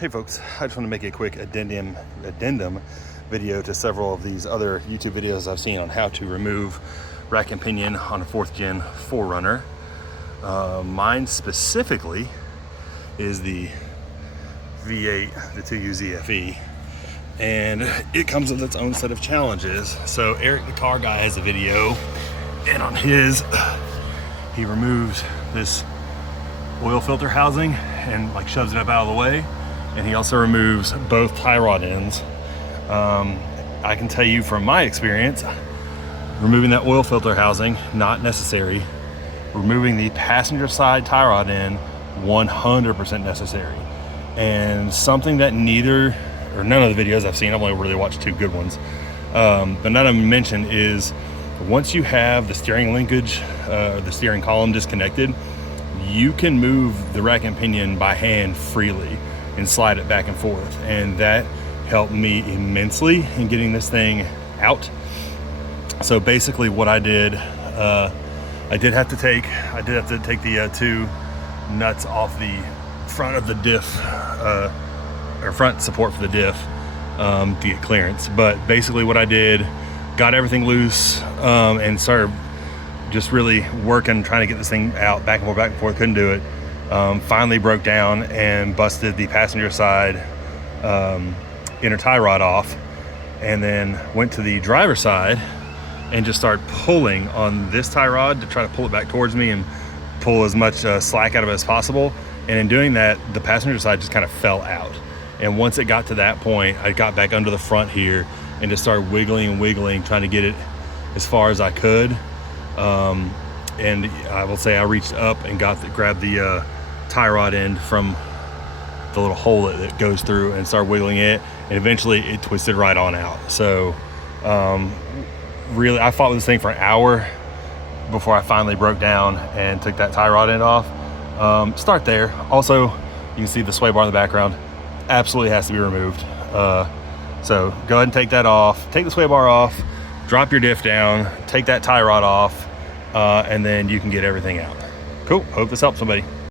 Hey folks, I just want to make a quick addendum video to several of these other YouTube videos I've seen on how to remove rack and pinion on a 4th gen 4Runner. Mine specifically is the V8, the 2U ZFE, and it comes with its own set of challenges. So EricTheCarGuy has a video, and on his, he removes this oil filter housing and like shoves it up out of the way. And he also removes both tie rod ends. I can tell you from my experience, removing that oil filter housing, not necessary. Removing the passenger side tie rod end, 100% necessary. And something that none of the videos I've seen, I've only really watched 2 good ones, but none of them mentioned is once you have the steering linkage, the steering column disconnected, you can move the rack and pinion by hand freely and slide it back and forth, and that helped me immensely in getting this thing out. So basically what I did, I did have to take the 2 nuts off the front of the diff, or front support for the diff, to get clearance. But basically what I did, got everything loose, and started just really working, trying to get this thing out, back and forth, couldn't do it. Finally broke down and busted the passenger side inner tie rod off, and then went to the driver's side and just started pulling on this tie rod to try to pull it back towards me and pull as much slack out of it as possible. And in doing that, the passenger side just kind of fell out. And once it got to that point, I got back under the front here and just started wiggling and wiggling, trying to get it as far as I could. And I will say I reached up and grabbed the tie rod end from the little hole that it goes through and started wiggling it, and eventually it twisted right on out. So really, I fought with this thing for an hour before I finally broke down and took that tie rod end off. Start there. Also, you can see the sway bar in the background, absolutely has to be removed. So go ahead and take that off, take the sway bar off, drop your diff down, take that tie rod off, and then you can get everything out. Cool, hope this helps somebody.